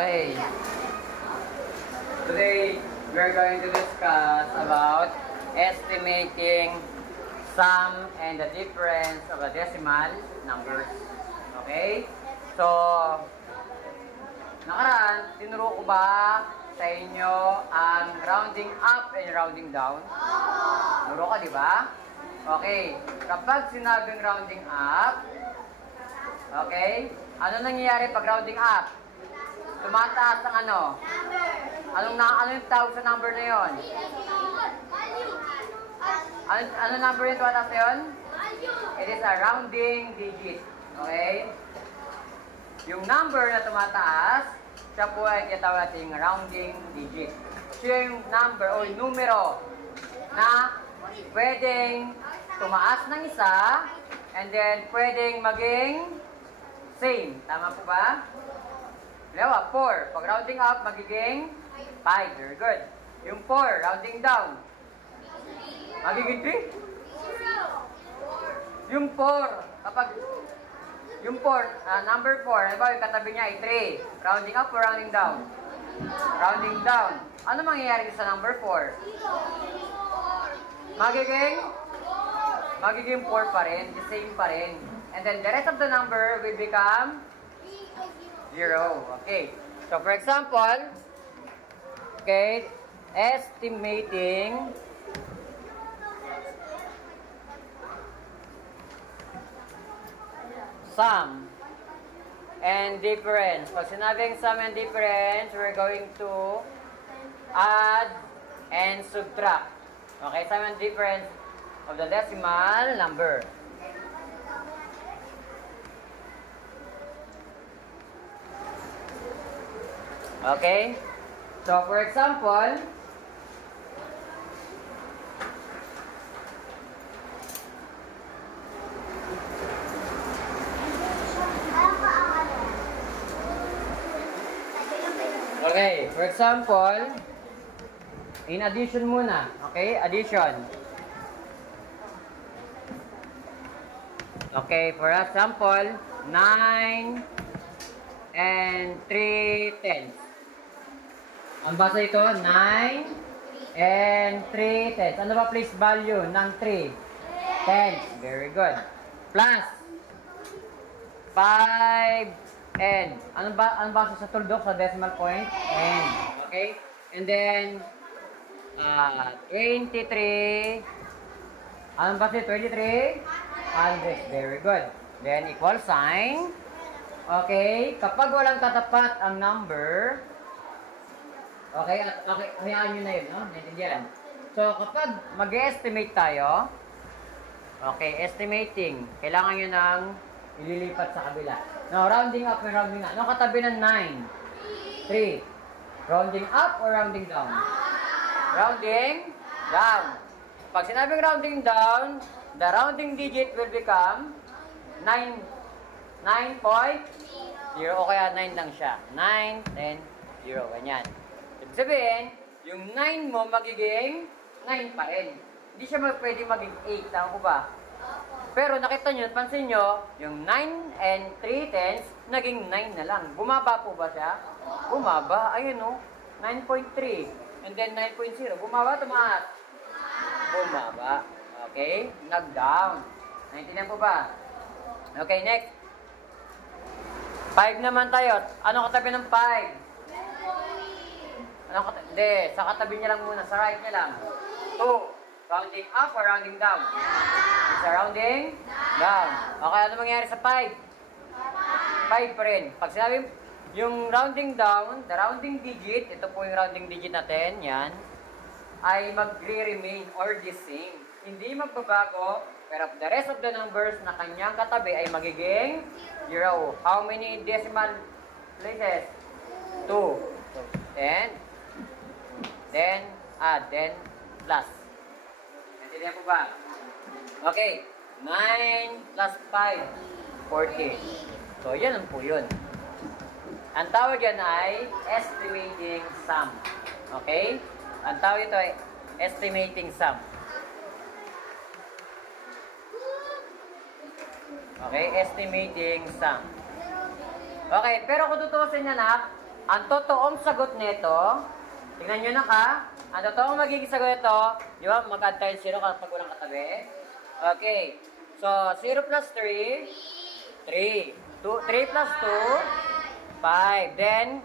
Okay. Today, we're going to discuss about estimating sum and the difference of the decimal numbers. Okay? So, nakaraan, tinuro ko ba sa inyo ang rounding up and rounding down? Tinuro ka, di ba? Okay. Kapag sinabing rounding up, okay, ano nangyayari pag rounding up? Tumataas ang ano? Ano yung tawag sa number na yon? Ano number yung tumataas na yun? It is a rounding digit. Okay? Yung number na tumataas, siya po ay kitawag nating rounding digit. Siya yung number o yung numero na pwedeng tumaas ng isa and then pwedeng maging same. Tama po ba? Lewa, 4. Pag rounding up, magiging 5. Very good. Yung 4, rounding down. Magiging 3? Yung 4, kapag yung 4, number 4, halimbawa yung katabi niya ay 3. Rounding up or rounding down? Rounding down. Ano mangyayari sa number 4? Magiging 4 pa rin, the same pa rin. And then the rest of the number will become 0. Okay. So for example, okay, estimating sum and difference. Pag sinabing sum and difference, we're going to add and subtract. Okay, sum and difference of the decimal number. Okay? So, for example, in addition muna. Okay? Addition. Okay, for example, 9 and 3/10. Ang basa ito, 9 and 3/10. Ano ba place value ng 3? 10. Very good. Plus 5 and ano basa sa tuldok sa decimal point? N. Okay? And then 23. Ano basa 23? 100. Very good. Then equal sign. Okay, kapag walang tatapat ang number, okay, hayaan nyo na yun, no? Naintindihan? So, kapag mag-estimate tayo, okay, estimating, kailangan nyo nang ililipat sa kabila. Now, rounding up and rounding down. Ano katabi ng 9? 3. Rounding up or rounding down? Rounding down. Pag sinabing rounding down, the rounding digit will become 9.0 o kaya 9 lang siya. 9, 10, 0. Ganyan. Ibig sabihin, yung 9 mo magiging 9 pa rin. Hindi siya pwede maging 8. Tama ko ba? Pero nakita nyo, pansin nyo, yung 9 and 3/10 naging 9 na lang. Bumaba po ba siya? Bumaba. Ayun o. 9.3. And then 9.0. Bumaba, tumaas? Bumaba. Okay? Nag-down. Naintindihan po ba? Okay, next. 5 naman tayo. Ano katabi ng 5? Hindi, sa katabi niya lang muna. Sa right niya lang. 2. Rounding up or rounding down? It's a rounding down. Okay, ano mangyayari sa 5? 5 pa rin. Pag sinabi yung rounding down, the rounding digit, ito po yung rounding digit natin, yan, ay mag-remain or the same. Hindi magbabago, pero the rest of the numbers na kanyang katabi ay magiging 0. How many decimal places? 2. So, 10. Then, add. Then, plus. Naintindihan po ba? Okay. 9 plus 5. 40. So, yan po yun. Ang tawag yan ay estimating sum. Okay? Ang tawag ito ay estimating sum. Okay, estimating sum. Okay, pero kung tutusin niya na, ang totoong sagot nito, tingnan nyo na ka, ang totoong magiging sagot nito, di ba, mag-add tayo 0 kapag walang katabi. Okay, so 0 plus 3, 3. 3 plus 2, 5. Then,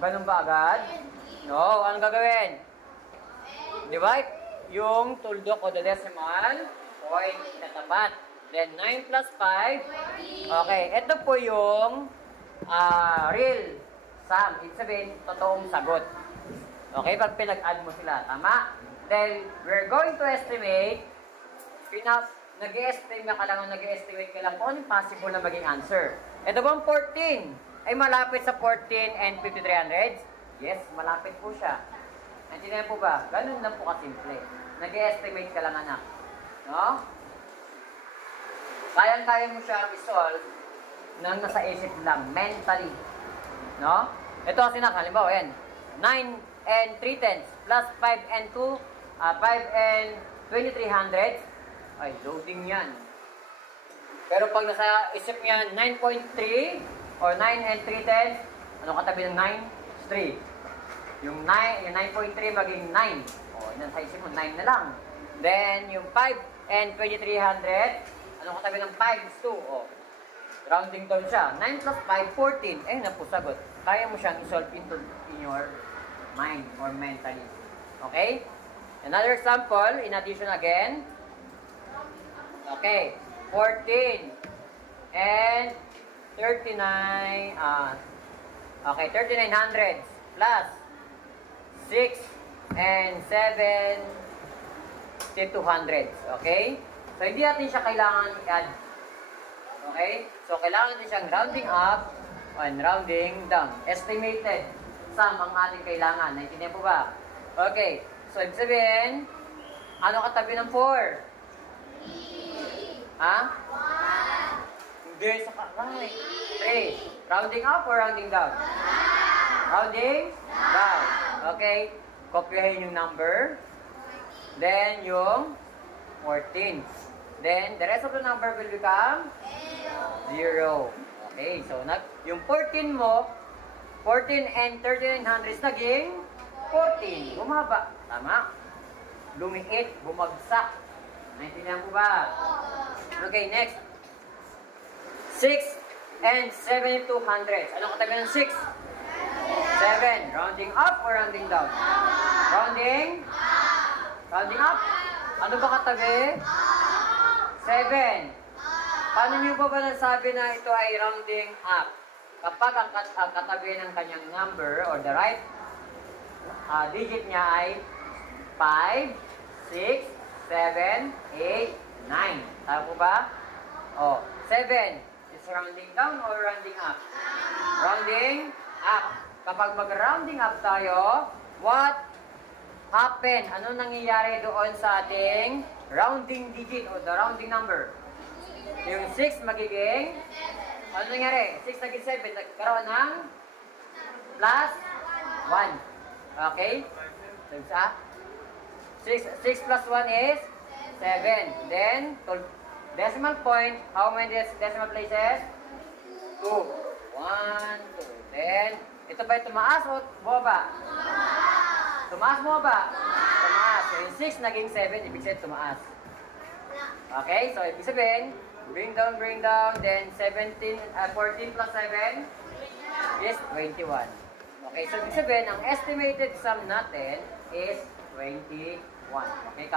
ganun ba agad? No, anong gagawin? Divide yung tuldok o the decimal point na tapat. Then, 9 plus 5. Okay, ito po yung real sum. Ibig sabihin, totoong sagot. Okay, pag pinag-add mo sila. Tama? Then, we're going to estimate. Nag-estimate ka lang kung anong possible na maging answer. Ito bang 14 ay malapit sa 14 and 5300? Yes, malapit po siya. Naintindihan po ba? Ganun lang po kasimple. Nag-estimate ka lang, anak. No? Kayang-kaya mo siya i-solve nang nasa isip lang, mentally. No? Ito kasi halimbawa, yan. 9 and 3/10 plus 5 and 2, 5 and 2300. Ay, loading yan. Pero pag nasa isip niya 9.3 or 9 and 3/10, ano katabi ng 9? 3. Yung 9.3 maging 9. O, nasa isip mo, 9 na lang. Then, yung 5 and 2300, ano katabi ng 5 is 2. O, rounding down siya. 9 plus 5, 14. Eh, na po sagot. Kaya mo siyang isolve in your mind or mentally. Okay? Another example, in addition again. Okay, 14 and 39, okay, 3900 plus 6 and 7 200. Okay? So, hindi natin siya kailangan i-add. Okay? So, kailangan natin siyang rounding up and rounding down. Estimated sum ang ating kailangan. Naintindihan po ba? Okay. So, ibig sabihin, ano katabi ng 4? Ha? 1. Hindi, right. 3. Rounding up or rounding down? Rounding down. Okay. Kopyahin yung number. Then, yung 14. Then, the rest of the number will become 0. Okay. So, yung 14 mo, 14 and 3900 naging 14. Bumaba. Tama? Lumiit. Bumagsak. Naintindihan po ba? Okay, next. 6 and 7200. Ano katabi ng 6? 7. Rounding up or rounding down? Rounding? Rounding up? Ano ba katabi? 7. Paano niyo ba nasabi na ito ay rounding up? Kapag ang katabi ng kanyang number or the right digit niya ay 5, 6, 7, 8, 9. Tama po ba? Oh, 7. Is rounding down or rounding up? Rounding up. Kapag mag-rounding up tayo, what happened? Ano nangyayari doon sa ating rounding digit o the rounding number? Yung 6 magiging, ano nangyari? 6 naging 7. Nagkaroon ng plus 1. Okay? So, 6 plus 1 is 7. Then, decimal point, how many decimal places? 2. 1, 2. Then, ito ba'y tumaas o bumaba? Tumaas mo ba? Tumaas. So, yung 6 naging 7, ibig sabihin tumaas. Okay, so ibig sabihin, bring down, then 14 plus 7 is 21. Okay, so ibig sabihin, ang estimated sum natin is 21. Okay,